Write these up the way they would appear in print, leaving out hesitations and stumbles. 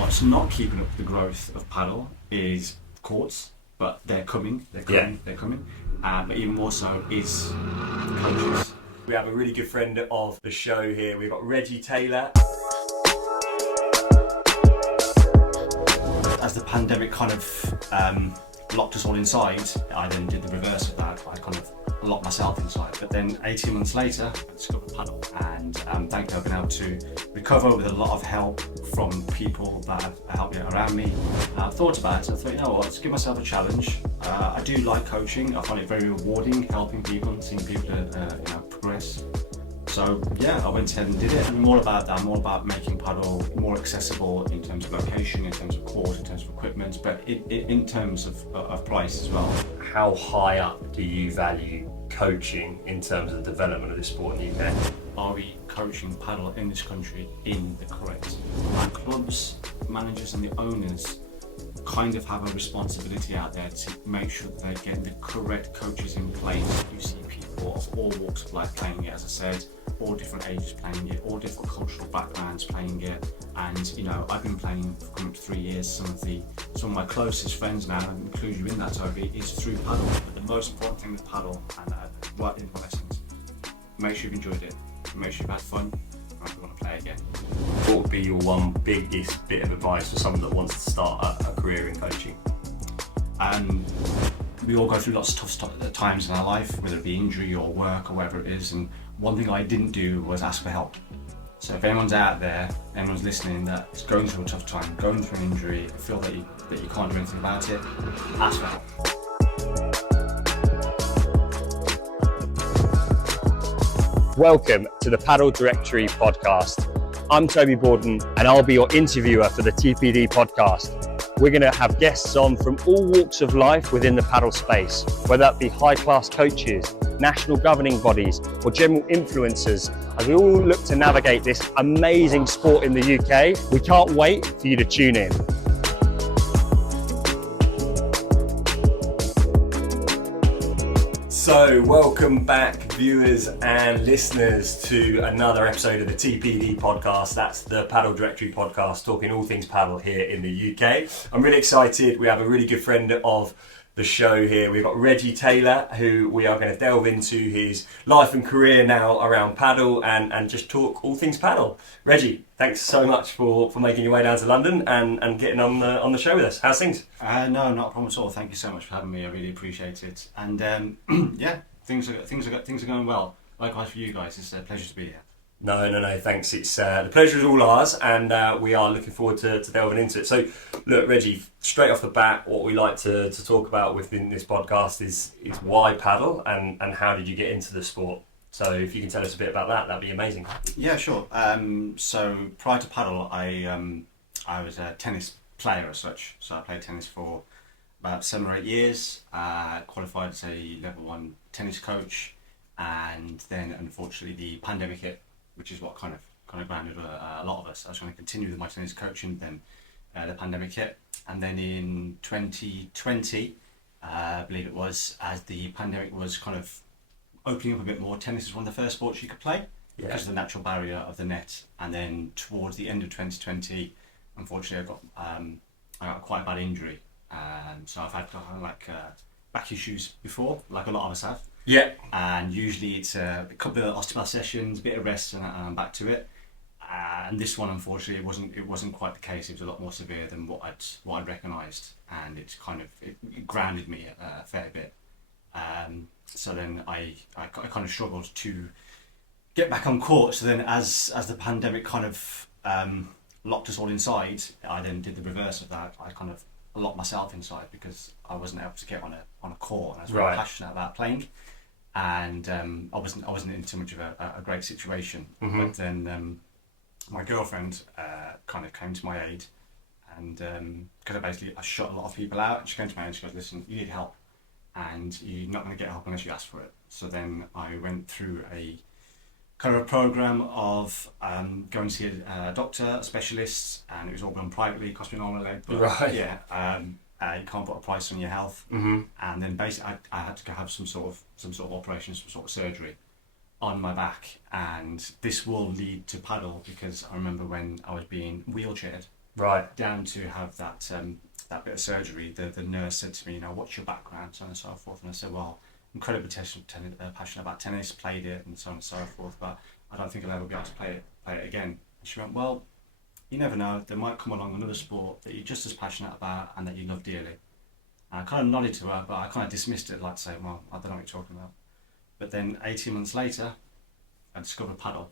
What's not keeping up the growth of paddle is courts, but they're coming. But even more so is coaches. We have a really good friend of the show here. We've got Reggie Taylor. As the pandemic kind of locked us all inside, I then did the reverse of that. I kind of locked myself inside. But then 18 months later, I discovered paddle, and thankfully I've been able to recover with a lot of help from people that have helped me around me. I thought about it. I thought, you know what, let's give myself a challenge. I do like coaching. I find it very rewarding, helping people and seeing people progress. So yeah, I went ahead and did it. I'm all about that. I'm all about making paddle more accessible in terms of location, in terms of court, in terms of equipment, but in terms of price as well. How high up do you value coaching in terms of the development of this sport in the UK? Are we coaching paddle in this country in the correct? Our clubs, managers and the owners kind of have a responsibility out there to make sure that they're getting the correct coaches in place. You see people of all walks of life playing it, as I said, all different ages playing it, all different cultural backgrounds playing it, and you know, I've been playing for coming up to 3 years. Some of my closest friends now, and include you in that, Toby, is through paddle. But the most important thing with paddle, and right in my lessons, make sure you've enjoyed it, make sure you've had fun, and you want to play again. What would be your one biggest bit of advice for someone that wants to start a career in coaching? We all go through lots of tough times in our life, whether it be injury or work or whatever it is, and one thing I didn't do was ask for help. So if anyone's out there, anyone's listening that's going through a tough time, going through an injury, feel that you can't do anything about it, ask for help. Welcome to the Padel Directory Podcast. I'm Toby Bawden and I'll be your interviewer for the TPD Podcast. We're going to have guests on from all walks of life within the paddle space, whether that be high-class coaches, national governing bodies, or general influencers, as we all look to navigate this amazing sport in the UK. We can't wait for you to tune in. So, welcome back, viewers and listeners, to another episode of the TPD Podcast. That's the Padel Directory Podcast, talking all things paddle here in the UK. I'm really excited. We have a really good friend of the show here. We've got Reggie Taylor, who we are going to delve into his life and career now around paddle and just talk all things paddle. Reggie, thanks so much for making your way down to London and getting on the show with us. How's things? No, not a problem at all. Thank you so much for having me. I really appreciate it. And yeah, things are going well. Likewise for you guys. It's a pleasure to be here. No, thanks. It's the pleasure is all ours, and we are looking forward to delving into it. So, look, Reggie, straight off the bat, what we like to talk about within this podcast is why paddle and how did you get into the sport? So, if you can tell us a bit about that, that'd be amazing. Yeah, sure. So, prior to paddle, I was a tennis player as such. So, I played tennis for about 7 or 8 years. Qualified as a level 1 tennis coach, and then unfortunately the pandemic hit, which is what kind of grounded a lot of us. I was going to continue with my tennis coaching, then the pandemic hit. And then in 2020, I believe it was, as the pandemic was kind of opening up a bit more, tennis was one of the first sports you could play because of the natural barrier of the net. And then towards the end of 2020, unfortunately, I got quite a bad injury. So I've had back issues before, like a lot of us have. Yeah. And usually it's a couple of osteopath sessions, a bit of rest, and I'm back to it. And this one, unfortunately, it wasn't quite the case. It was a lot more severe than what I'd recognised, and it grounded me a fair bit. So then I kind of struggled to get back on court. So then, as the pandemic kind of locked us all inside, I then did the reverse of that. I kind of locked myself inside because I wasn't able to get on a court, and I was very passionate about playing. And I wasn't in too much of a great situation. Mm-hmm. But then my girlfriend kind of came to my aid, and because I shut a lot of people out. And she came to me and she goes, "Listen, you need help, and you're not going to get help unless you ask for it." So then I went through a kind of a program of going to see a doctor, a specialist, and it was all done privately. It cost me an arm and a leg, but yeah. You can't put a price on your health. Mm-hmm. And then basically I had to go have some sort of operation, some sort of surgery on my back, and this will lead to paddle because I remember when I was being wheelchaired Right. Down to have that that bit of surgery, the nurse said to me, what's your background, so on and so forth. And I said, well, incredibly passionate about tennis, played it, and so on and so forth, but I don't think I'll ever be able to play it again. And she went, well, you never know, there might come along another sport that you're just as passionate about and that you love dearly. And I kind of nodded to her, but I kind of dismissed it, like saying, well, I don't know what you're talking about. But then 18 months later, I discovered paddle.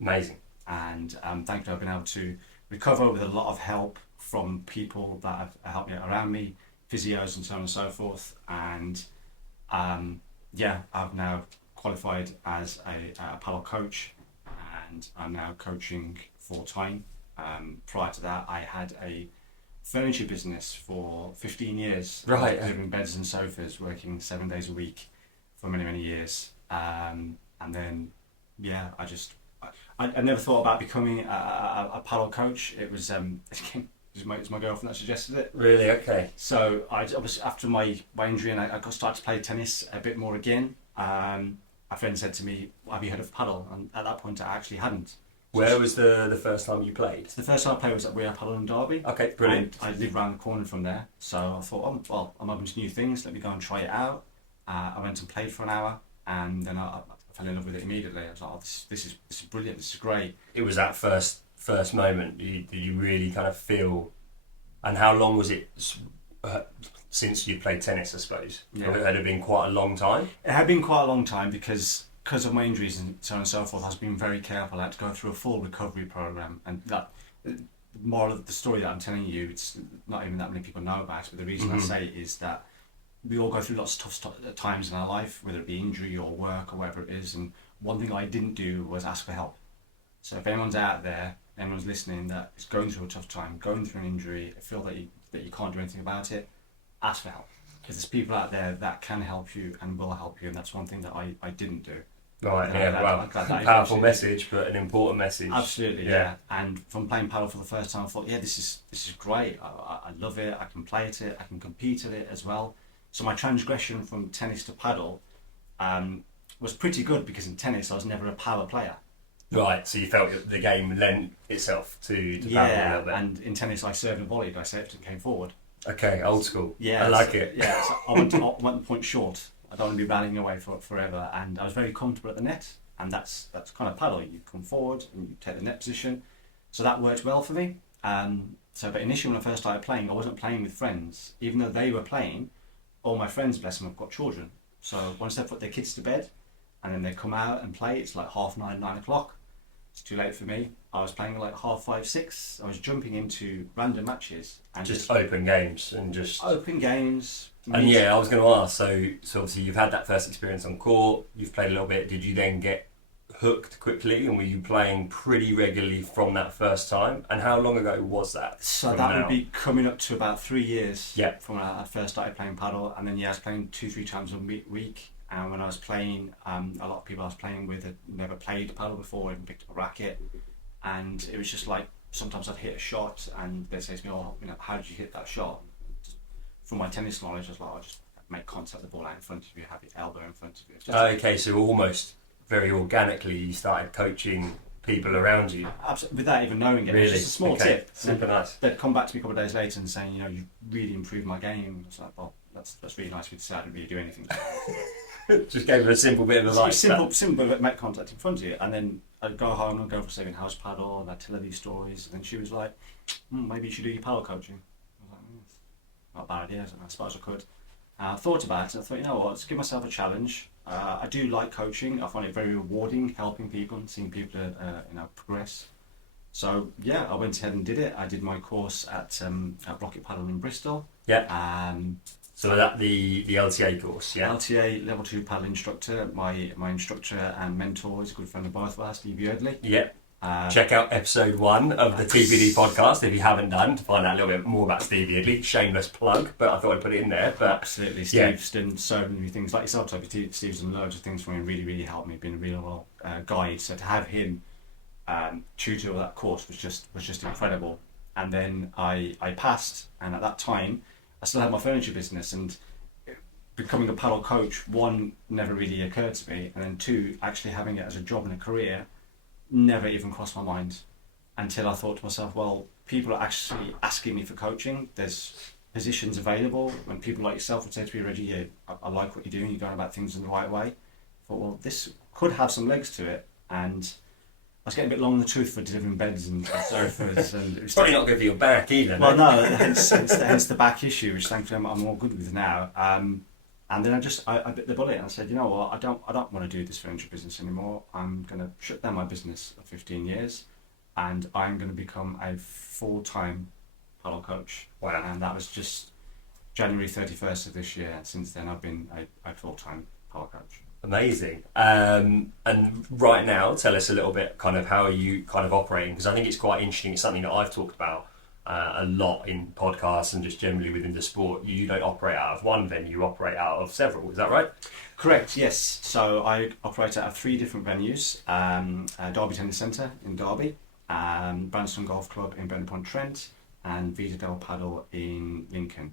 Amazing. And thankfully I've been able to recover with a lot of help from people that have helped me around me, physios and so on and so forth. And I've now qualified as a paddle coach, and I'm now coaching full time. Prior to that, I had a furniture business for 15 years. Right. Delivering beds and sofas, working 7 days a week for many, many years. And then, I never thought about becoming a paddle coach. It was it's my girlfriend that suggested it. Really? Okay. So I obviously, after my injury, and I got started to play tennis a bit more again. A friend said to me, have you heard of paddle? And at that point I actually hadn't. Where was the first time you played? The first time I played was at We Are Paddle in Derby. Okay, brilliant. And I live around the corner from there, so I thought, I'm open to new things, let me go and try it out. I went and played for an hour, and then I fell in love with it immediately. I was like, this is brilliant, this is great. It was that first moment, did you really kind of feel, and how long was it since you played tennis, I suppose? Yeah. It had been quite a long time? It had been quite a long time because of my injuries and so on and so forth. I was being very careful. I had to go through a full recovery program, and that the moral of the story that I'm telling you, it's not even that many people know about it, but the reason I say it is that we all go through lots of tough times in our life, whether it be injury or work or whatever it is, and one thing I didn't do was ask for help. So if anyone's out there, anyone's listening that is going through a tough time, going through an injury, feel that you can't do anything about it, ask for help. Because there's people out there that can help you and will help you, and that's one thing that I didn't do. Right, powerful message, but an important message. Absolutely, yeah. And from playing paddle for the first time, I thought, this is great. I love it. I can play at it. I can compete at it as well. So my transgression from tennis to paddle was pretty good, because in tennis I was never a power player. Right, so you felt the game lent itself to paddle a little bit. And in tennis I served and volleyed. I served and came forward. Okay, old school. Yeah, I like it. Yeah, so I went the point short. I don't want to be rallying away for forever, and I was very comfortable at the net, and that's kind of paddle. You come forward and you take the net position, so that worked well for me. But initially when I first started playing, I wasn't playing with friends, even though they were playing. All my friends, bless them, have got children, so once they put their kids to bed, and then they come out and play, it's like 9:30, 9 o'clock. It's too late for me. I was playing like 5:30, 6. I was jumping into random matches and just open games open games. And yeah, I was going to ask. So obviously you've had that first experience on court. You've played a little bit. Did you then get hooked quickly, and were you playing pretty regularly from that first time? And how long ago was that? So that would be coming up to about 3 years. Yeah. From when I first started playing paddle, and then I was playing 2-3 times a week. And when I was playing, a lot of people I was playing with had never played paddle before, even picked up a racket, and it was just like sometimes I'd hit a shot, and they'd say to me, how did you hit that shot? From my tennis knowledge, I was like, I'll just make contact with the ball out in front of you, have your elbow in front of you. Okay, so almost very organically you started coaching people around you. Absolutely, without even knowing it. Really? It was just a small tip. Super nice. They'd come back to me a couple of days later and saying, you've really improved my game. I was like, well, that's really nice of you to say. I didn't really do anything. Just gave her a simple bit of advice. Simple, but make contact in front of you. And then I'd go home and go for a second house paddle, and I'd tell her these stories. And then she was like, maybe you should do your paddle coaching. I was like, not a bad idea, I suppose I could. I thought about it, I thought, let's give myself a challenge. I do like coaching. I find it very rewarding, helping people and seeing people progress. So I went ahead and did it. I did my course at Rocket Paddle in Bristol. Yeah. So that the LTA course, yeah? LTA level 2 paddle instructor. My instructor and mentor is a good friend of both of us, Steve Yardley. Yeah. Check out episode 1 of the TPD podcast if you haven't done, to find out a little bit more about Steve Yardley. Shameless plug, but I thought I'd put it in there. But absolutely, Steve's done so many things like yourself, Toby. Steve's done loads of things for me, really, really helped me, been a real guide. So to have him tutor that course was just incredible. And then I passed, and at that time I still had my furniture business, and becoming a paddle coach, 1, never really occurred to me, and then 2, actually having it as a job and a career never even crossed my mind, until I thought to myself, well, people are actually asking me for coaching. There's positions available. When people like yourself would say to me, Reggie, yeah, I like what you're doing. You're going about things in the right way. I thought, well, this could have some legs to it. And I was getting a bit long in the tooth for delivering beds and sofas. And it was probably not good for your back either. Well, no, hence the back issue, which thankfully I'm more good with now. And then I bit the bullet and I said, you know what, I don't want to do this furniture business anymore. I'm going to shut down my business of 15 years and I'm going to become a full-time Padel coach. Wow. And that was just January 31st of this year. And since then I've been a full-time Padel coach. Amazing. And right now, tell us a little bit kind of how are you kind of operating, because I think it's quite interesting. It's something that I've talked about a lot in podcasts and just generally within the sport. You don't operate out of one venue, you operate out of several, is that right? Correct, yes. So I operate out of 3 different venues. Derby Tennis Centre in Derby, Branston Golf Club in Brent-upon-Trent, and Vita del Padel in Lincoln.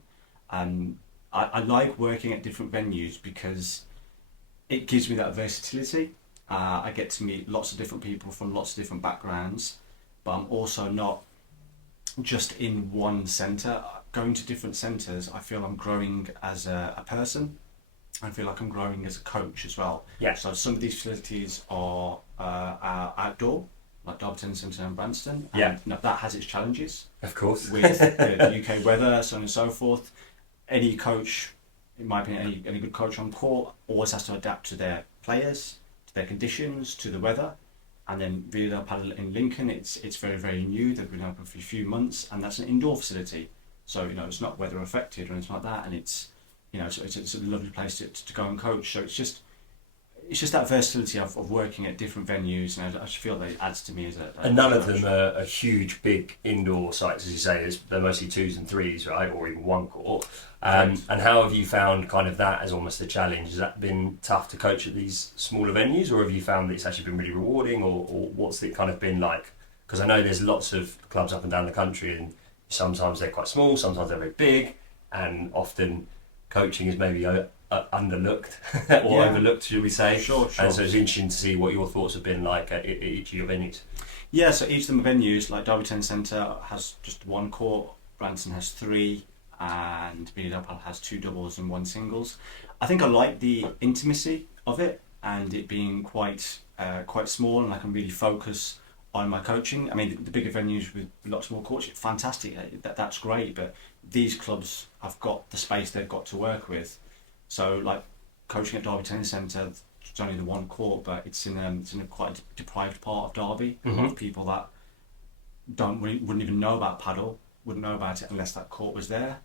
I like working at different venues because it gives me that versatility. I get to meet lots of different people from lots of different backgrounds, but I'm also not just in one centre. Going to different centres, I feel I'm growing as a person. I feel like I'm growing as a coach as well. Yeah. So some of these facilities are outdoor, like Derby Tennis Centre and Branston. And yeah. That has its challenges. Of course. With the UK weather, so on and so forth. Any coach, in my opinion, any good coach on court always has to adapt to their players, to their conditions, to the weather. And then Vita del Padel in Lincoln, it's very, very new. They've been open for a few months, and that's an indoor facility. So, it's not weather affected or anything like that, and it's a lovely place to go and coach. So it's just that versatility of working at different venues, and I just feel that it adds to me as a and none coach. of them are huge, big indoor sites, as you say. They're mostly 2s and 3s, right, or even one court. And how have you found kind of that as almost a challenge? Has that been tough to coach at these smaller venues, or have you found that it's actually been really rewarding, or what's it kind of been like? Because I know there's lots of clubs up and down the country, and sometimes they're quite small, sometimes they're very big, and often coaching is maybe underlooked or overlooked, should we say. Sure. And so it's interesting to see what your thoughts have been like at each of your venues. Yeah, so each of them are venues. Like Derby Tennis Centre has just one court, Branston has 3, and Vita del Padel has 2 doubles and 1 singles. I think I like the intimacy of it and it being quite small, and I can really focus on my coaching. I mean, the bigger venues with lots more courts, fantastic. That's great, but these clubs have got the space they've got to work with. So, like coaching at Derby Tennis Centre, it's only the one court, but it's in a quite deprived part of Derby. A lot of people that wouldn't even know about paddle wouldn't know about it unless that court was there.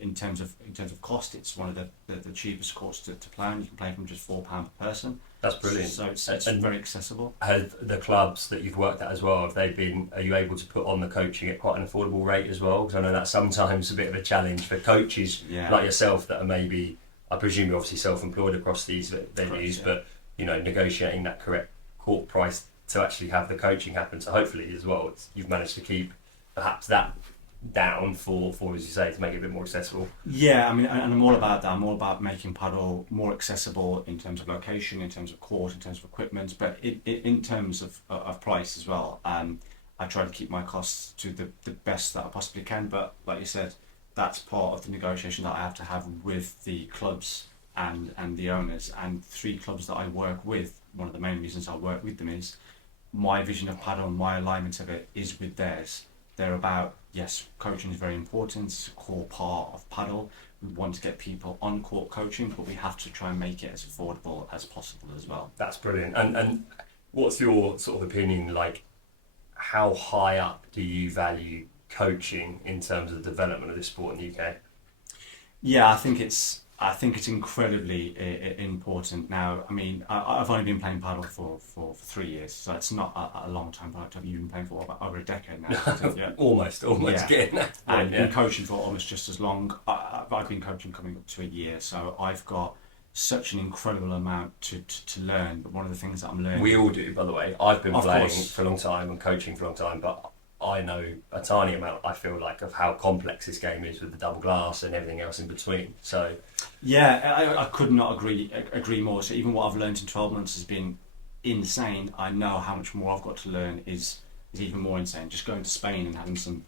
In terms of cost, it's one of the cheapest courts to play on. You can play from just £4 per person. That's brilliant. So it's very accessible. Have the clubs that you've worked at as well, are you able to put on the coaching at quite an affordable rate as well? Because I know that's sometimes a bit of a challenge for coaches like yourself that are maybe, I presume you're obviously self-employed across these venues, but negotiating that correct court price to actually have the coaching happen. So hopefully as well, you've managed to keep perhaps that down for as you say, to make it a bit more accessible. Yeah, I mean, and I'm all about that. I'm all about making paddle more accessible in terms of location, in terms of court, in terms of equipment, but in terms of price as well. I try to keep my costs to the best that I possibly can, but like you said, that's part of the negotiation that I have to have with the clubs and the owners. And 3 clubs that I work with, one of the main reasons I work with them is my vision of paddle and my alignment of it is with theirs. They're about, yes, coaching is very important, it's a core part of paddle. We want to get people on court coaching, but we have to try and make it as affordable as possible as well. That's brilliant. And what's your sort of opinion, like how high up do you value coaching in terms of the development of this sport in the UK? Yeah, I think it's incredibly important now. I mean, I've only been playing paddle for 3 years, so it's not a long time. But I've been playing for over a decade now. Yeah. almost getting that. And been coaching for almost just as long. I've been coaching coming up to a year, so I've got such an incredible amount to learn. But one of the things that I'm learning, we all do, by the way. I've been playing for a long time and coaching for a long time, but I know a tiny amount, I feel like, of how complex this game is with the double glass and everything else in between. So yeah, I could not agree more. So even what I've learned in 12 months has been insane. I know how much more I've got to learn is is even more insane. Just going to Spain and having some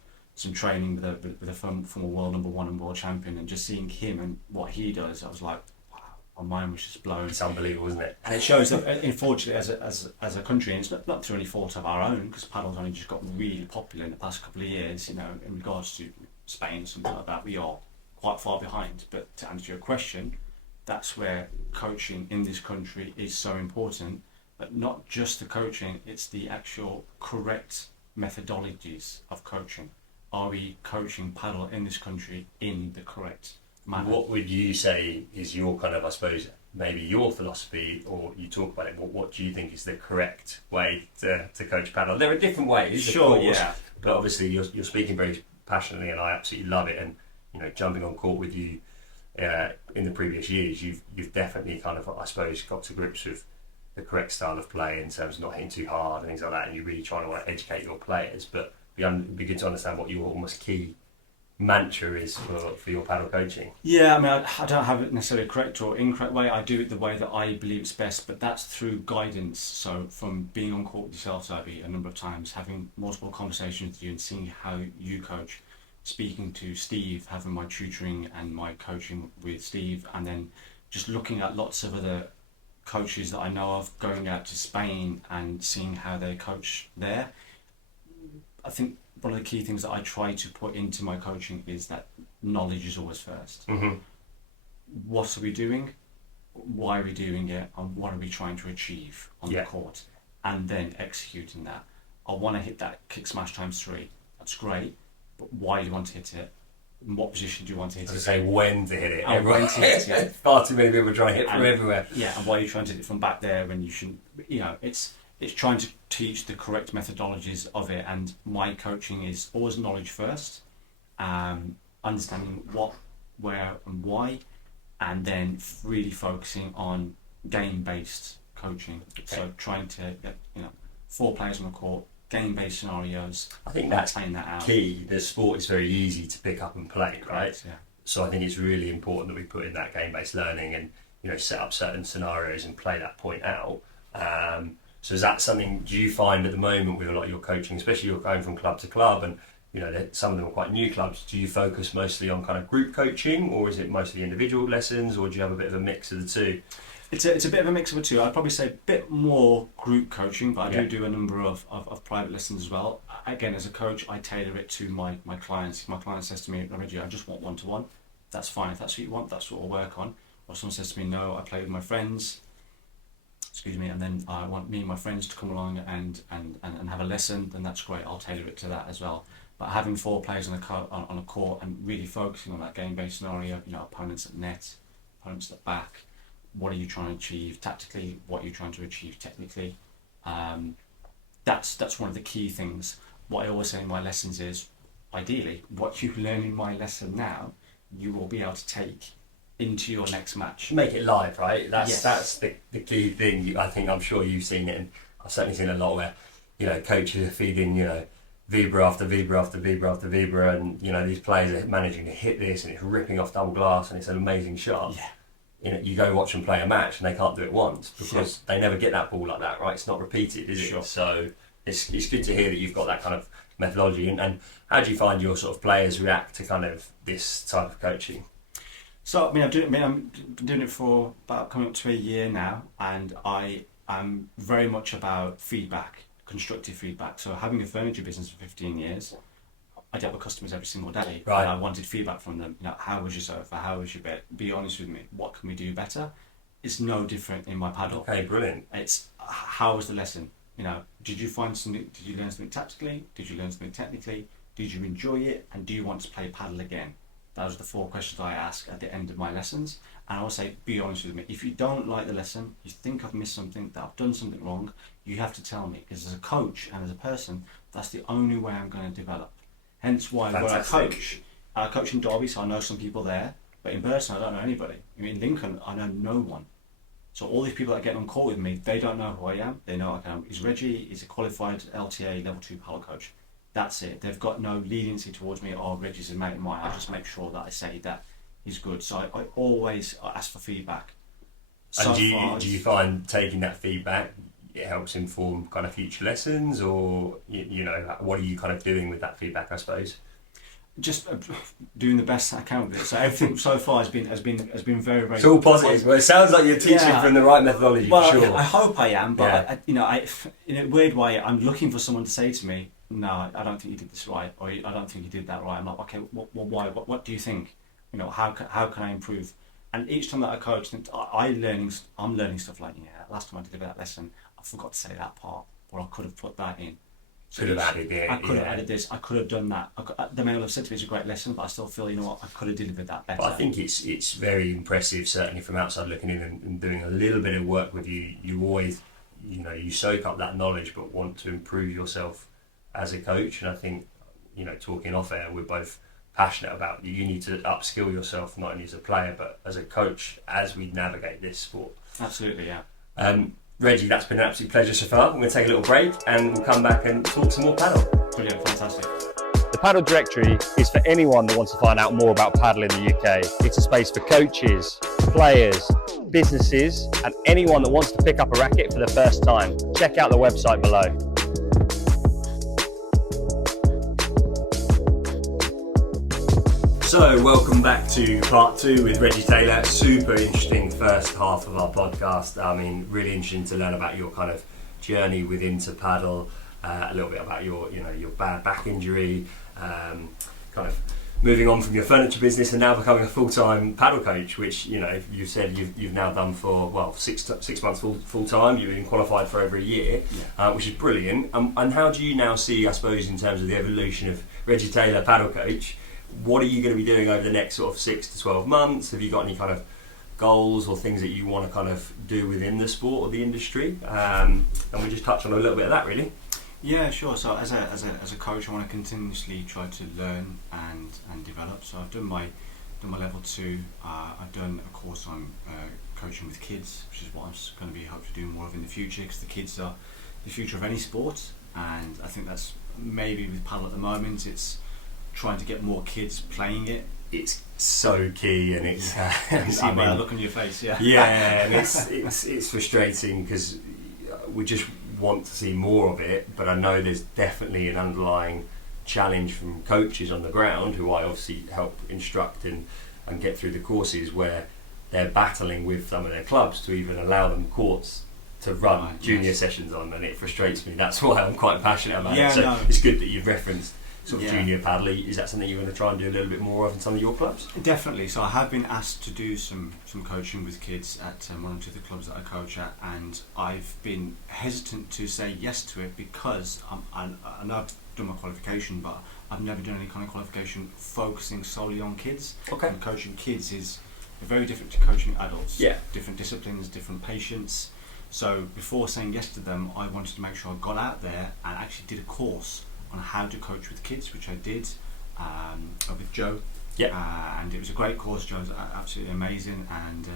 training with a former world number one and world champion, and just seeing him and what he does, I was like, wow, my mind was just blown. It's unbelievable, isn't it? And it shows that, unfortunately, as a country, and it's not through any fault of our own, because paddle's only just got really popular in the past couple of years. In regards to Spain or something like that, we are quite far behind. But to answer your question, that's where coaching in this country is so important. But not just the coaching; it's the actual correct methodologies of coaching. Are we coaching paddle in this country in the correct manner? What would you say is your kind of, I suppose, maybe your philosophy, or you talk about it, what do you think is the correct way to coach paddle? There are different ways, sure, of course, yeah. but obviously you're speaking very passionately, and I absolutely love it. And jumping on court with you in the previous years, you've definitely kind of, I suppose, got to grips with the correct style of play in terms of not hitting too hard and things like that, and you're really trying to educate your players. But it'd be good to understand what your almost key mantra is for your paddle coaching. Yeah, I mean, I don't have it necessarily a correct or incorrect way. I do it the way that I believe it's best, but that's through guidance. So from being on court with yourself, Toby, a number of times, having multiple conversations with you and seeing how you coach, speaking to Steve, having my tutoring and my coaching with Steve, and then just looking at lots of other coaches that I know of, going out to Spain and seeing how they coach there. I think one of the key things that I try to put into my coaching is that knowledge is always first. Mm-hmm. What are we doing? Why are we doing it? And what are we trying to achieve on the court? And then executing that. I want to hit that kick smash times 3. That's great. But why do you want to hit it? In what position do you want to hit it? I was going to say when to hit it. And when to hit it. Far too many people try and hit from everywhere. Yeah, and why are you trying to hit it from back there when you shouldn't? It's trying to teach the correct methodologies of it, and my coaching is always knowledge first, understanding what, where and why, and then really focusing on game-based coaching. Okay. So trying to get 4 players on the court, game-based scenarios. I think that's that out. Key. The sport is very easy to pick up and play, right? Correct, yeah. So I think it's really important that we put in that game-based learning and set up certain scenarios and play that point out. So is that something, do you find at the moment with a lot of your coaching, especially you're going from club to club and some of them are quite new clubs, do you focus mostly on kind of group coaching, or is it mostly individual lessons, or do you have a bit of a mix of the two? It's a bit of a mix of the two. I'd probably say a bit more group coaching, but I do a number of private lessons as well. Again, as a coach, I tailor it to my clients. If my client says to me, Reggie, I just want one-to-one, that's fine. If that's what you want, that's what we'll work on. Or someone says to me, no, I play with my friends, and then I want me and my friends to come along and have a lesson, then that's great. I'll tailor it to that as well. But having 4 players on a court and really focusing on that game-based scenario, opponents at net, opponents at back, what are you trying to achieve tactically, what are you trying to achieve technically, that's one of the key things. What I always say in my lessons is, ideally, what you learn in my lesson now, you will be able to take into your next match. Make it live, right? That's the key thing. I think, I'm sure you've seen it, and I've certainly seen a lot where coaches are feeding Vibra after Vibra after Vibra after Vibra, and these players are managing to hit this and it's ripping off double glass and it's an amazing shot. You go watch them play a match and they can't do it once because they never get that ball like that, right? It's not repeated, is it? So it's good to hear that you've got that kind of methodology. And how do you find your sort of players react to kind of this type of coaching? So I'm been doing it for about coming up to a year now, and I am very much about feedback, constructive feedback. So having a furniture business for 15 years, I dealt with customers every single day, right. And I wanted feedback from them. How was your sofa? How was your bed? Be honest with me. What can we do better? It's no different in my paddle. Okay, brilliant. It's how was the lesson? Did you find something? Did you learn something tactically? Did you learn something technically? Did you enjoy it? And do you want to play paddle again? Those are the 4 questions I ask at the end of my lessons. And I will say, be honest with me. If you don't like the lesson, you think I've missed something, that I've done something wrong, you have to tell me. Because as a coach and as a person, that's the only way I'm going to develop. Hence why when I coach in Derby, so I know some people there, but in Burton I don't know anybody. In Lincoln I know no one. So all these people that get on call with me, they don't know who I am. They know he's Reggie, he's a qualified LTA level 2 paddle coach. That's it. They've got no leniency towards me, Reggie's a mate of mine. I just make sure that I say that he's good. So I always ask for feedback. And do you find taking that feedback, it helps inform kind of future lessons, or you know, what are you kind of doing with that feedback, I suppose? Just doing the best I can with it. So everything so far has been very, very. It's all positive. Well, it sounds like you're teaching from the right methodology. Well, for sure. I hope I am, but I, in a weird way, I'm looking for someone to say to me, "No, I don't think you did this right," or "I don't think you did that right." I'm like, "Okay, why? What do you think? You know, how can I improve?" And each time that I coach, I'm learning stuff like, last time I delivered that lesson, I forgot to say that part, or I could have put that in. So could have added it. I could have added this. I could have done that. They may well have said to me it's a great lesson, but I still feel, I could have delivered that better. But I think it's very impressive, certainly from outside looking in and doing a little bit of work with you. You always, you soak up that knowledge, but want to improve yourself as a coach. And I think, talking off air, we're both passionate about you need to upskill yourself, not only as a player but as a coach, as we navigate this sport. Absolutely, yeah. Reggie, that's been an absolute pleasure so far. I'm going to take a little break and we'll come back and talk some more paddle. Brilliant, fantastic. The Padel Directory is for anyone that wants to find out more about paddle in the UK. It's a space for coaches, players, businesses, and anyone that wants to pick up a racket for the first time. Check out the website below. So, welcome back to part 2 with Reggie Taylor. Super interesting first half of our podcast. I mean, really interesting to learn about your kind of journey within paddle, a little bit about your bad back injury, kind of moving on from your furniture business and now becoming a full-time paddle coach, which you said you've now done for 6 months full time. You've been qualified for over a year, which is brilliant. And how do you now see, I suppose, in terms of the evolution of Reggie Taylor, paddle coach? What are you going to be doing over the next sort of 6 to 12 months? Have you got any kind of goals or things that you want to kind of do within the sport or the industry? And we just touch on a little bit of that, really. Yeah, sure. So as a coach, I want to continuously try to learn and develop. So I've done my level 2. I've done a course on coaching with kids, which is what I'm going to be hoping to do more of in the future, because the kids are the future of any sport. And I think that's maybe with paddle at the moment, it's trying to get more kids playing it. It's so key, and it's you see by the look on your face, and it's frustrating because we just want to see more of it, but I know there's definitely an underlying challenge from coaches on the ground, who I obviously help instruct and get through the courses, where they're battling with some of their clubs to even allow them courts to run junior sessions on, and it frustrates me. That's why I'm quite passionate about it. So it's good that you've referenced sort of junior paddle. Is that something you're going to try and do a little bit more of in some of your clubs? Definitely. So I have been asked to do some coaching with kids at one or two of the clubs that I coach at, and I've been hesitant to say yes to it because I know I've done my qualification, but I've never done any kind of qualification focusing solely on kids. Okay. And coaching kids is very different to coaching adults. Yeah. Different disciplines, different patients. So before saying yes to them, I wanted to make sure I got out there and actually did a course on how to coach with kids, which I did with Joe. And it was a great course. Joe's absolutely amazing, and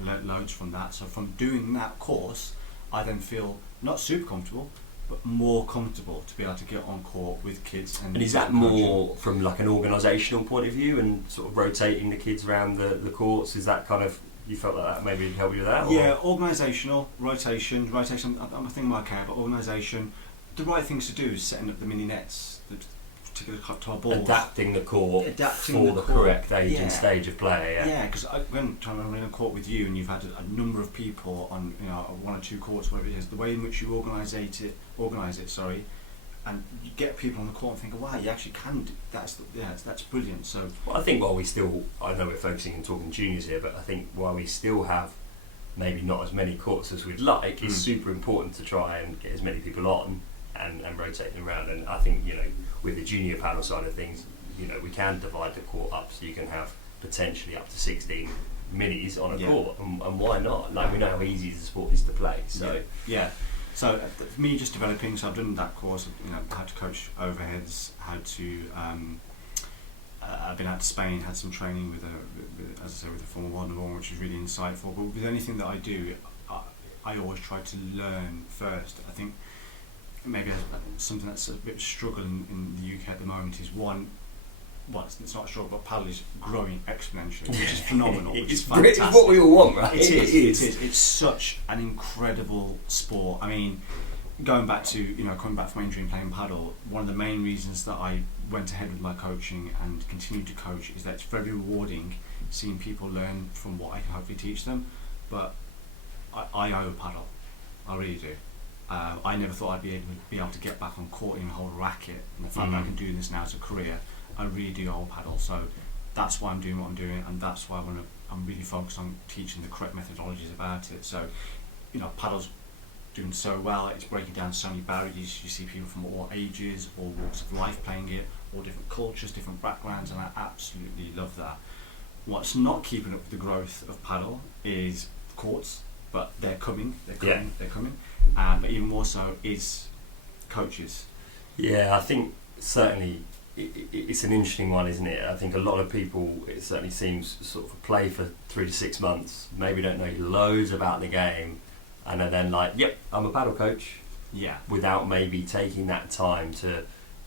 I learnt loads from that. So from doing that course, I then feel not super comfortable, but more comfortable to be able to get on court with kids. And is that more from like an organisational point of view, and sort of rotating the kids around the courts? Is that kind of, you felt like that maybe help you with that? Or? Yeah, organisational, rotation. I'm a thing I care about organisation. The right things to do is setting up the mini nets, the particular to our balls. Adapting the court for the correct age and stage of play. Yeah, because when trying to run a court with you, and you've had a number of people on, one or two courts, whatever it is, the way in which you organise it, and you get people on the court and think, wow, you actually can do that's brilliant. So I think while we still, I know we're focusing and talking juniors here, but I think while we still have maybe not as many courts as we'd like, it's super important to try and get as many people on and rotate them around. And I think, with the junior paddle side of things, we can divide the court up so you can have potentially up to 16 minis on a court, and why not? Like, we know how easy the sport is to play. So So for me, just developing. So I've done that course. How to coach overheads, how to. I've been out to Spain, had some training with a former one-on-one, which was really insightful. But with anything that I do, I always try to learn first. I think maybe something that's a bit of a struggle in the UK at the moment is, one, well, it's not short, but paddle is growing exponentially, which is phenomenal. Which is It's fantastic. what we all want, right? It is. It's such an incredible sport. I mean, coming back from my injury and playing paddle, one of the main reasons that I went ahead with my coaching and continued to coach is that it's very rewarding seeing people learn from what I can hopefully teach them. But I owe paddle. I really do. I never thought I'd be able to get back on court and hold a racket. And the fact that I can do this now as a career, I really do owe paddle. So that's why I'm doing what I'm doing, and that's why I'm really focused on teaching the correct methodologies about it. So, paddle's doing so well. It's breaking down so many barriers. You see people from all ages, all walks of life playing it, all different cultures, different backgrounds, and I absolutely love that. What's not keeping up with the growth of paddle is courts, but they're coming. But even more so is coaches. Yeah, I think certainly it's an interesting one, isn't it? I think a lot of people, it certainly seems, sort of play for 3 to 6 months, maybe don't know loads about the game, and are then like, yep, I'm a paddle coach. Yeah. Without maybe taking that time to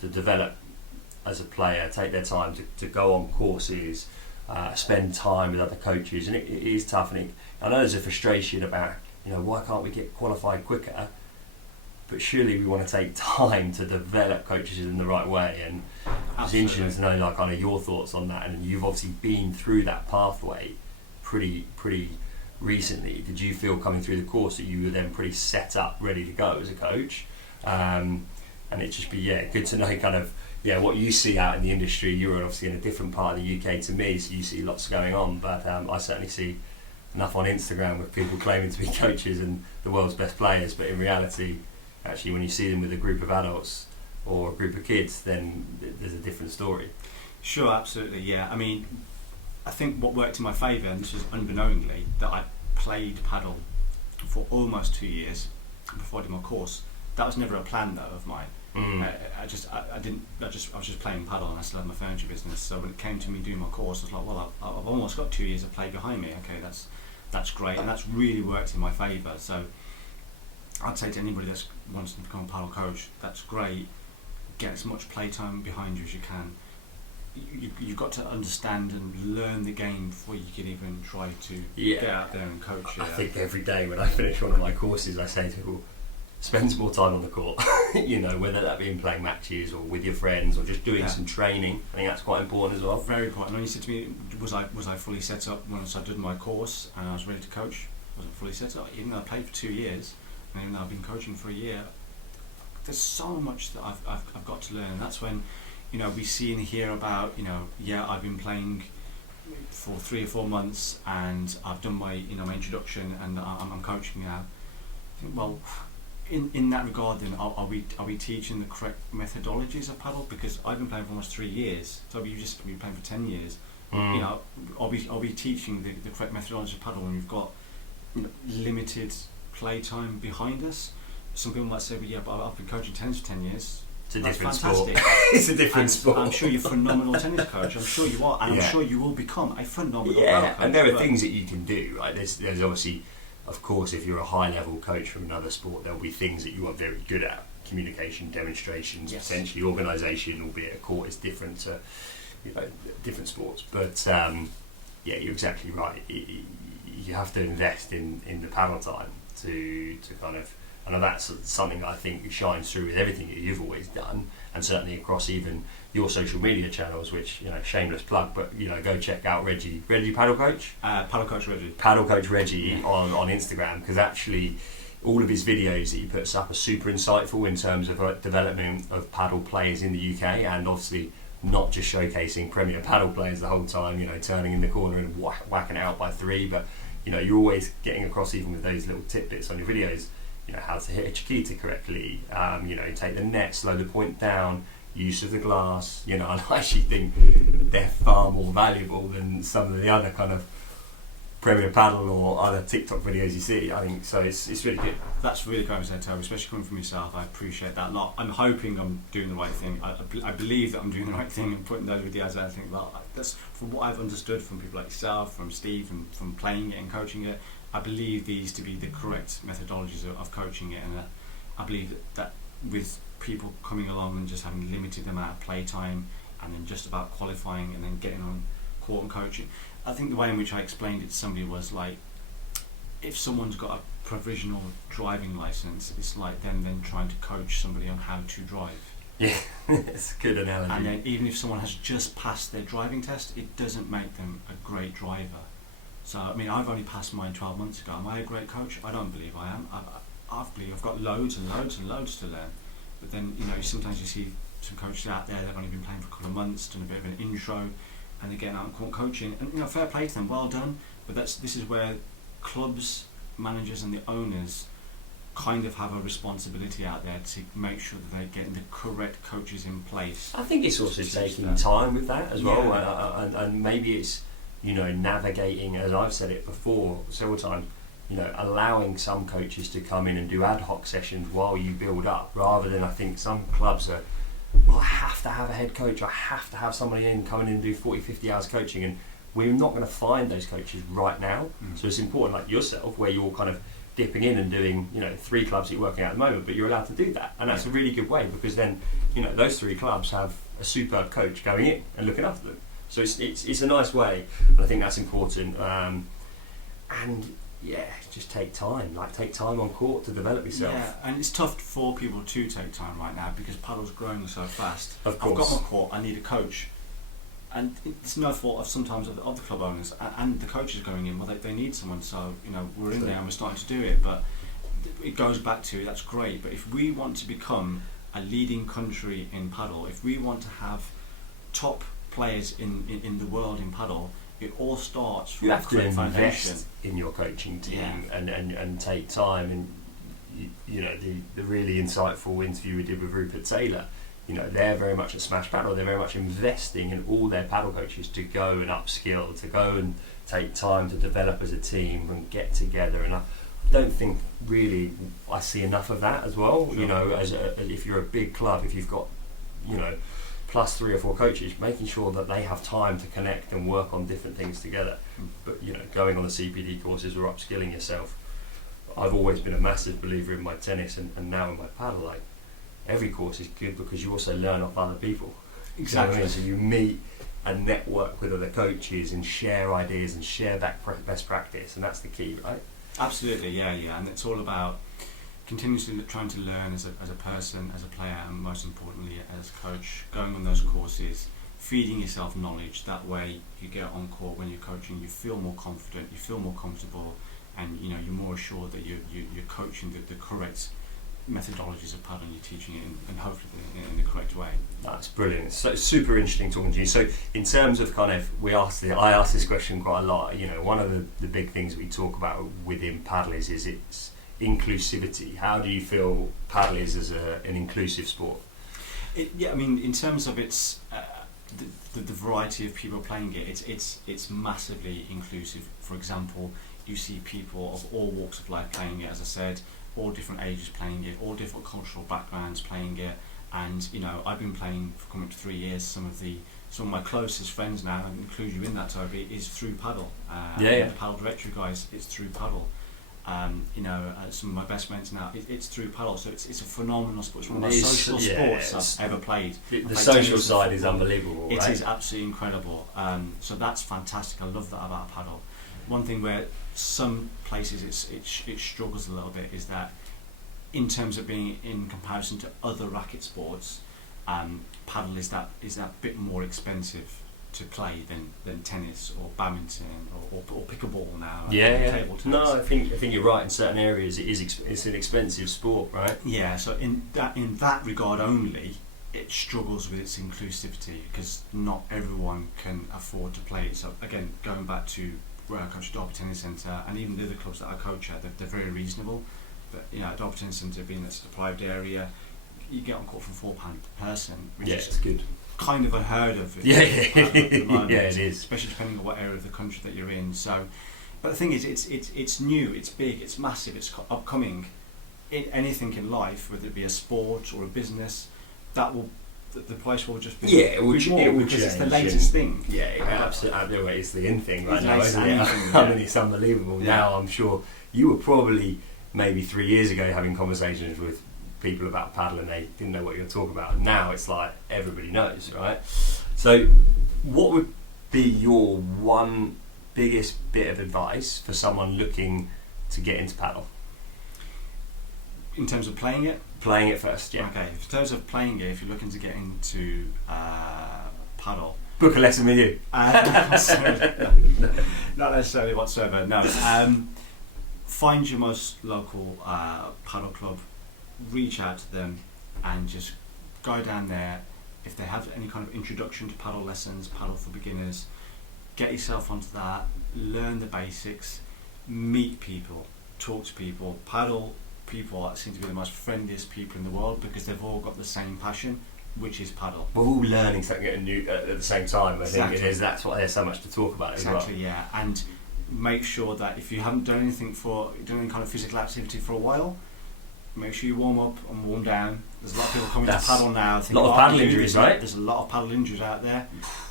develop as a player, take their time to go on courses, spend time with other coaches, and it is tough. And I know there's a frustration about, why can't we get qualified quicker? But surely we want to take time to develop coaches in the right way. And it's interesting to know, kind of your thoughts on that. And you've obviously been through that pathway pretty recently. Did you feel coming through the course that you were then pretty set up, ready to go as a coach? And it'd just be good to know kind of what you see out in the industry. You're obviously in a different part of the UK to me, so you see lots going on. But I certainly see enough on Instagram with people claiming to be coaches and the world's best players, but in reality, actually, when you see them with a group of adults or a group of kids, then there's a different story. Sure, absolutely, yeah. I mean, I think what worked in my favour, and this was unbeknowingly, that I played paddle for almost 2 years before I did my course. That was never a plan, though, of mine. I was just playing paddle, and I still had my furniture business. So when it came to me doing my course, I was like, well, I've almost got 2 years of play behind me. Okay, that's great, and that's really worked in my favour. So I'd say to anybody that wants to become a paddle coach, that's great. Get as much playtime behind you as you can. You've got to understand and learn the game before you can even try to get out there and coach. I think every day when I finish one of my courses, I say to people, spend more time on the court. Whether that be in playing matches or with your friends or just doing some training. I think that's quite important as well. Very important. When you said to me, was I fully set up once I did my course and I was ready to coach? I wasn't fully set up. Even though I played for 2 years, and even though I've been coaching for a year, there's so much that I've got to learn. And that's when, we see and hear about, I've been playing for 3 or 4 months and I've done my, my introduction and I'm coaching now. I think, well, in that regard, then are we teaching the correct methodologies of paddle? Because I've been playing for almost 3 years. So you've just been playing for 10 years. Are we teaching the correct methodology of paddle when we've got limited playtime behind us? Some people might say, well, but I've been coaching tennis for 10 years. It's a That's different fantastic. sport. It's a different sport. I'm sure you're a phenomenal tennis coach. I'm sure you are, and I'm sure you will become a phenomenal paddle coach. And there are things that you can do. Right? There's obviously, of course, if you're a high-level coach from another sport, there'll be things that you are very good at. Communication, demonstrations, potentially organisation, albeit a court is different to different sports. But you're exactly right. You have to invest in the paddle time to kind of, and that's something that I think shines through with everything that you've always done, and certainly across even your social media channels, which, shameless plug, but go check out Reggie Paddle Coach? Padel Coach Reggie. Padel Coach Reggie on Instagram, because actually all of his videos that he puts up are super insightful in terms of development of paddle players in the UK, and obviously not just showcasing Premier paddle players the whole time, turning in the corner and whacking it out by 3, but you're always getting across, even with those little tidbits on your videos, how to hit a chiquita correctly, take the net, slow the point down, use of the glass. I actually think they're far more valuable than some of the other kind of Premier Paddle or other TikTok videos you see. I think so. It's really good. That's really great to say, Toby, especially coming from yourself. I appreciate that a lot. I'm hoping I'm doing the right thing. I believe that I'm doing the right thing and putting those videos out. I think, well, that's from what I've understood from people like yourself, from Steve, and from playing it and coaching it. I believe these to be the correct methodologies of coaching it, and I believe that with people coming along and just having limited amount of play time, and then just about qualifying and then getting on court and coaching. I think the way in which I explained it to somebody was like, if someone's got a provisional driving license, it's like them then trying to coach somebody on how to drive. Yeah, it's a good analogy. And then even if someone has just passed their driving test, it doesn't make them a great driver. So I mean, I've only passed mine 12 months ago. Am I a great coach? I don't believe I am. I believe I've got loads and loads and loads to learn. But then, you know, sometimes you see some coaches out there, they've only been playing for a couple of months, done a bit of an intro, and they're getting out and coaching. And, you know, fair play to them, well done. But this is where clubs, managers and the owners kind of have a responsibility out there to make sure that they're getting the correct coaches in place. I think it's also taking time with that as well, and maybe it's, you know, navigating, as I've said it before several times, you know, allowing some coaches to come in and do ad hoc sessions while you build up, rather than, I think some clubs are, well, I have to have a head coach, I have to have somebody in coming in and do 40, 50 hours coaching, and we're not going to find those coaches right now. So it's important, like yourself, where you're kind of dipping in and doing, you know, 3 clubs that you're working at the moment, but you're allowed to do that, and that's a really good way, because then, you know, those 3 clubs have a superb coach going in and looking after them. So it's a nice way, and I think that's important. And yeah, just take time on court to develop yourself. Yeah, and it's tough for people to take time right now because paddle's growing so fast. Of course. I've got my court, I need a coach. And it's no fault of sometimes of the club owners and the coaches going in. Well, they need someone, so, you know, we're in there and we're starting to do it. But it goes back to, that's great, but if we want to become a leading country in paddle, if we want to have top players in the world in paddle, it all starts from you have to foundation. Invest in your coaching team and take time. And you know, the really insightful interview we did with Rupert Taylor, you know, they're very much at Smash Paddle, they're very much investing in all their paddle coaches to go and upskill, to go and take time to develop as a team and get together. And I don't think really I see enough of that as well. Sure. You know, as if you're a big club, if you've got, you know, plus 3 or 4 coaches, making sure that they have time to connect and work on different things together. But, you know, going on the CPD courses or upskilling yourself. I've always been a massive believer in my tennis and now in my paddle. Like, every course is good because you also learn off other people. Exactly. You know what I mean? So you meet and network with other coaches and share ideas and share that best practice, and that's the key, right? Absolutely, yeah, and it's all about continuously trying to learn as a person, as a player, and most importantly as a coach, going on those courses, feeding yourself knowledge. That way you get on court when you're coaching, you feel more confident, you feel more comfortable, and, you know, you're more assured that you're coaching the correct methodologies of paddle, and you're teaching it and hopefully in the correct way. That's brilliant. It's so super interesting talking to you. So in terms of kind of, I ask this question quite a lot. You know, one of the big things we talk about within paddle is its inclusivity. How do you feel paddle is as an inclusive sport? I mean, in terms of its the variety of people playing it, it's massively inclusive. For example, you see people of all walks of life playing it, as I said, all different ages playing it, all different cultural backgrounds playing it. And, you know, I've been playing for coming to 3 years. Some of my closest friends now, and include you in that, Toby, is through paddle. The Padel Directory guys, it's through paddle. You know, some of my best mates now, it's through paddle. So it's a phenomenal sport. It's one of the most social sports I've ever played. The social side is unbelievable, right? It is absolutely incredible. So that's fantastic. I love that about paddle. One thing where some places it struggles a little bit is that, in terms of being in comparison to other racket sports, paddle is that bit more expensive to play than tennis or badminton or pickleball now. Table tennis. No, I think you're right. In certain areas, it's an expensive sport, right? Yeah. So in that regard only, it struggles with its inclusivity because not everyone can afford to play it. So again, going back to where I coach Derby Tennis Centre, and even the other clubs that I coach at, they're very reasonable. But, you know, Derby Tennis Centre being that's a deprived area, you get on court for £4 per person, which is it's good. Kind of unheard of. At the moment, it is. Especially depending on what area of the country that you're in. So, but the thing is, it's new, it's big, it's massive, it's upcoming. Anything in life, whether it be a sport or a business, the place will just be it will because change. It's the latest thing. Absolutely. It's the in thing right now, it's isn't it? I mean, it's unbelievable. Yeah. Now, I'm sure you were probably maybe 3 years ago having conversations with people about paddle and they didn't know what you were talking about. Now it's like everybody knows, right? So, what would be your one biggest bit of advice for someone looking to get into paddle? In terms of playing it? Playing it first, yeah. Okay, in terms of playing it, if you're looking to get into paddle, book a lesson with you. not necessarily whatsoever, no. Find your most local paddle club, reach out to them and just go down there. If they have any kind of introduction to paddle lessons, paddle for beginners, get yourself onto that, learn the basics, meet people, talk to people. Paddle people seem to be the most friendliest people in the world because they've all got the same passion, which is paddle. We're all learning something new at the same time. I Exactly. think it is. That's why there's so much to talk about as well. Exactly, yeah. And make sure that if you haven't done any kind of physical activity for a while, make sure you warm up and warm down. There's a lot of people coming to paddle now. A lot of paddle injuries, right? There's a lot of paddle injuries out there.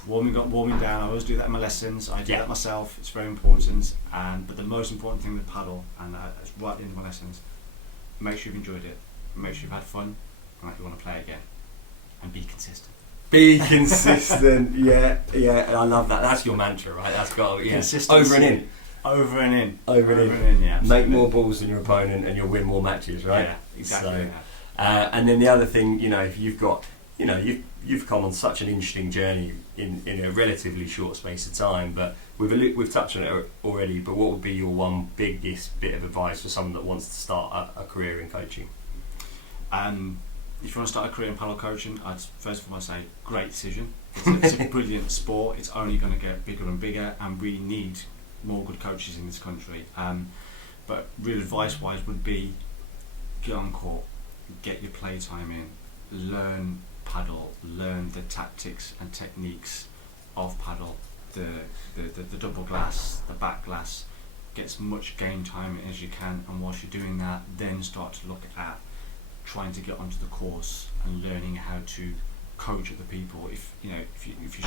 Warming up, warming down. I always do that in my lessons. I do that myself. It's very important. But the most important thing with paddle, and it's right in my lessons, make sure you've enjoyed it. Make sure you've had fun, and that you want to play again. And be consistent. Be consistent. Yeah. I love that. That's your mantra, right? That's got Consistency. over and in. Over and in. Over and in. Yeah. Make more balls than your opponent, and you'll win more matches, right? Yeah, exactly. So, and then the other thing, if you've got, you've come on such an interesting journey in a relatively short space of time, but we've touched on it already. But what would be your one biggest bit of advice for someone that wants to start a career in coaching? If you want to start a career in paddle coaching, I'd first of all say great decision. It's a brilliant sport. It's only going to get bigger and bigger, and we need more good coaches in this country. But real advice-wise would be get on court, get your play time in, learn paddle, learn the tactics and techniques of paddle, the double glass, the back glass, get as much game time as you can, and whilst you're doing that, then start to look at trying to get onto the course and learning how to coach other people. If you're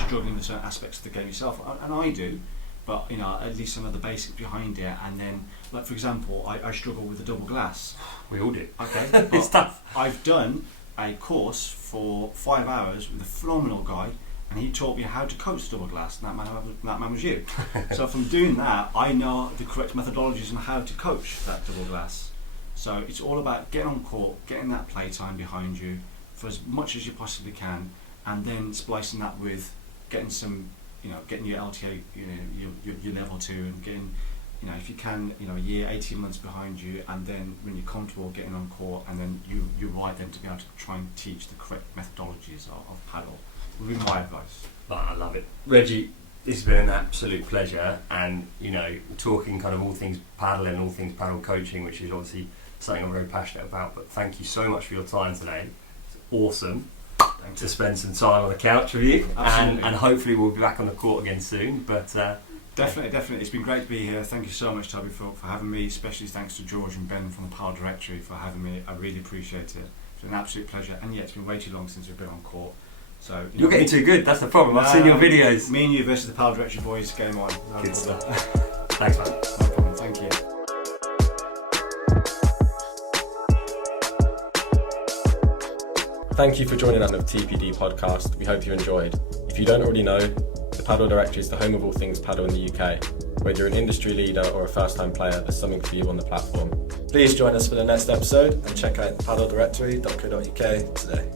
struggling with certain aspects of the game yourself, and I do, but at least some of the basics behind it. And then, like for example, I struggle with the double glass. We all do. Okay, it's tough. I've done a course for 5 hours with a phenomenal guy, and he taught me how to coach double glass. And that man was you. So from doing that, I know the correct methodologies on how to coach that double glass. So it's all about getting on court, getting that play time behind you for as much as you possibly can, and then splicing that with getting some, getting your LTA, your level 2, and getting, if you can, a year, 18 months behind you, and then when you're comfortable getting on court, and then you're right then to be able to try and teach the correct methodologies of paddle. Would be my advice. I love it, Reggie. This has been an absolute pleasure, and talking kind of all things paddle and all things paddle coaching, which is obviously something I'm very passionate about. But thank you so much for your time today. It's awesome to spend some time on the couch with you, and hopefully we'll be back on the court again soon. But definitely, it's been great to be here. Thank you so much, Toby, for having me. Especially thanks to George and Ben from the Padel Directory for having me. I really appreciate it. It's been an absolute pleasure, and it's been way too long since we've been on court. So you're getting too good. That's the problem. I've seen your videos. Me and you versus the Padel Directory boys. Game on. Good stuff. Thanks, man. No problem. Thank you. Thank you for joining us on the TPD Podcast. We hope you enjoyed. If you don't already know, the Padel Directory is the home of all things paddle in the UK. Whether you're an industry leader or a first-time player, there's something for you on the platform. Please join us for the next episode and check out padeldirectory.co.uk today.